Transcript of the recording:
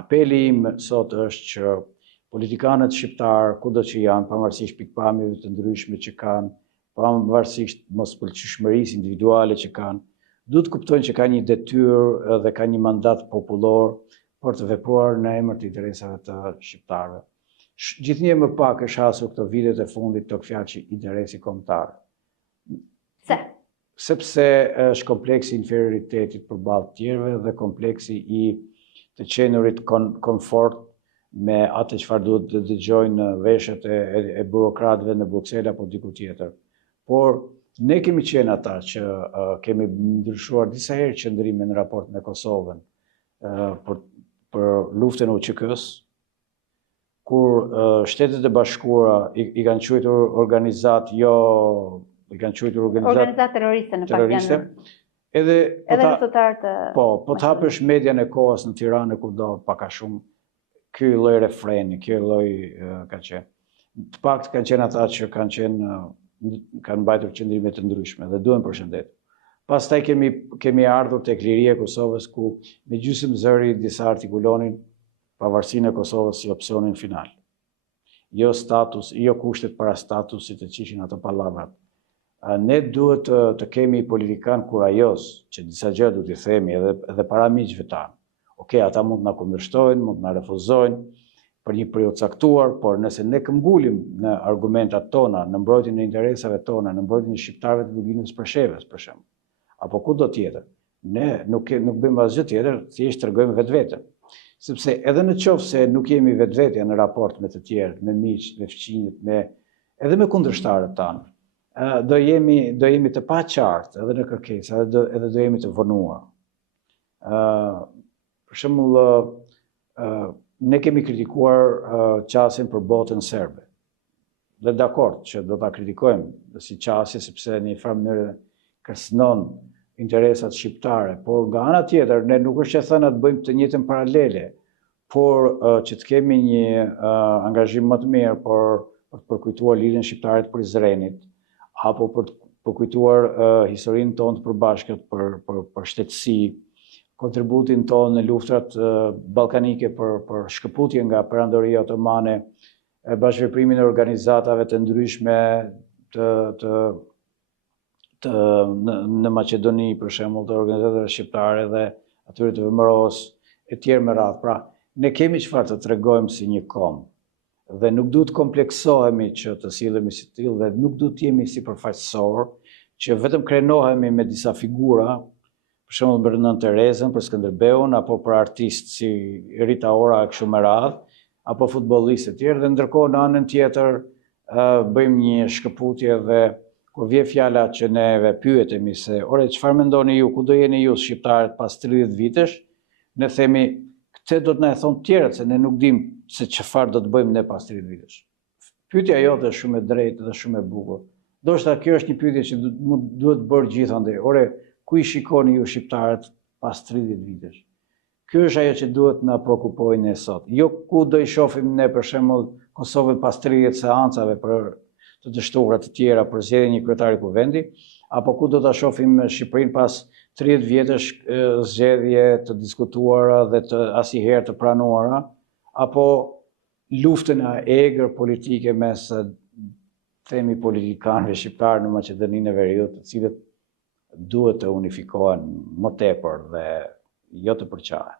apeli im sot është që politikanët shqiptarë, kudo që janë, pavarësisht pikpamjeve të ndryshme që kanë, pavarësisht mospëlqyeshmërisë individuale që kanë, duhet të kuptojnë që ka një detyrë dhe ka një mandat popullor për të vepruar në emër të interesave të shqiptarëve. Gjithnjë më pak është hasur këto vitet e fundit të fjalë që interesi kombëtar. Pse? Sepse është kompleksi i inferioritetit përballë të tjerëve dhe kompleksi i të qenurit komfort me atë çfarë duhet të dëgjojnë veshët e burokratëve në Bruksel apo diku tjetër. Por ne kemi qenë ata që kemi ndryshuar disa herë qëndrimin në raport me Kosovën për luftën e UÇK-s, kur Shtetet e Bashkuara i kanë quajtur organizatë organizatë terroriste në terroriste. Edhe luftëtar të po të hapësh median e kohës në Tiranë kudo pak a shumë ky lloj refreni, ky lloj ka qenë. Të paktën kanë qenë ata që kanë mbajtur qëndrime të ndryshme dhe duhen përshëndetur. Pastaj kemi ardhur tek liria e Kosovës ku me gjysmë zëri disa artikulonin pavarësinë e Kosovës si opsionin final. Jo status, jo kushtet para statusit të qishin ato pallavrat. Ne duhet të kemi politikan kurajos, që disa gjëra duhet i themi edhe para miqve tanë. Okej, ata mund na kundërshtojnë, mund na refuzojnë për një periudhë caktuar, por nëse ne këmbgulim në argumentat tona, në mbrojtjen e interesave tona, në mbrojtjen e shqiptarëve të Luginës Preshevës, për shembull, apo kudo tjetër, ne nuk bëjmë asgjë tjetër, thjesht tregojmë vetveten. Sepse edhe në qoftë se nuk jemi vetvete në raport me të tjerët, me miq, me fëmijët, edhe me kundërshtarët tanë, do jemi të paqartë edhe në kërkesa, edhe do jemi të vonuar. Për shembull, ne kemi kritikuar qasjen për botën serbe. Dhe dakord që do ta kritikojmë si qasje sepse në një farë mënyrë kërcënon interesat shqiptare, por nga ana tjetër ne nuk është që thënë të bëjmë të njëjtën paralele, por që të kemi një angazhim më të mirë për të përkujtuar lidhjen shqiptare të Prizrenit, apo për të përkujtuar historinë tonë të përbashkët për shtetësi, kontributin tonë në luftrat ballkanike për shkëputje nga Perandoria Otomane, bashkëveprimin e organizatave të ndryshme në Maqedoni, për shembull, të organizatave shqiptare dhe atyre të VMRO-s e tjerë me radhë. Pra, ne kemi çfarë të tregojmë si një kombë dhe nuk duhet kompleksohemi që të sillemi si tillë dhe nuk duhet të jemi sipërfaqësor që vetëm krenohemi me disa figura, për shembull për Nën Terezën, për Skënderbeun, apo për artistë si Rita Ora e kështu me radhë, apo futbollistë të tjerë, dhe ndërkohë në anën tjetër bëjmë një shkëputje dhe kur vjen fjala që neve pyetemi se, ore, çfarë mendoni ju, ku do jeni ju shqiptarët pas 30 vitesh, ne themi, këtë do të na e thonë tjerët, se ne nuk dim se çfarë do të bëjmë ne pas 30 vitesh. Pyetja jote është shumë e drejtë dhe shumë e bukur. Ndoshta kjo është një pyetje që duhet bërë gjithandej. Ore, ku i shikoni ju shqiptarët pas 30 vitesh? Kjo është ajo që duhet na shqetësojë ne sot. Jo ku do i shohim ne për shembull Kosovën pas 30 seancave për të dështuara të tjera për zgjedhjen e një kryetari kuvendi, apo ku do ta shohim Shqipërinë pas 30 vjetësh zgjedhje të diskutuara dhe të asnjëherë të pranuara, apo luftën e egër politike mes themi politikanëve shqiptarë në Maqedoninë e Veriut, të cilët duhet të unifikohen më tepër dhe jo të përqahen.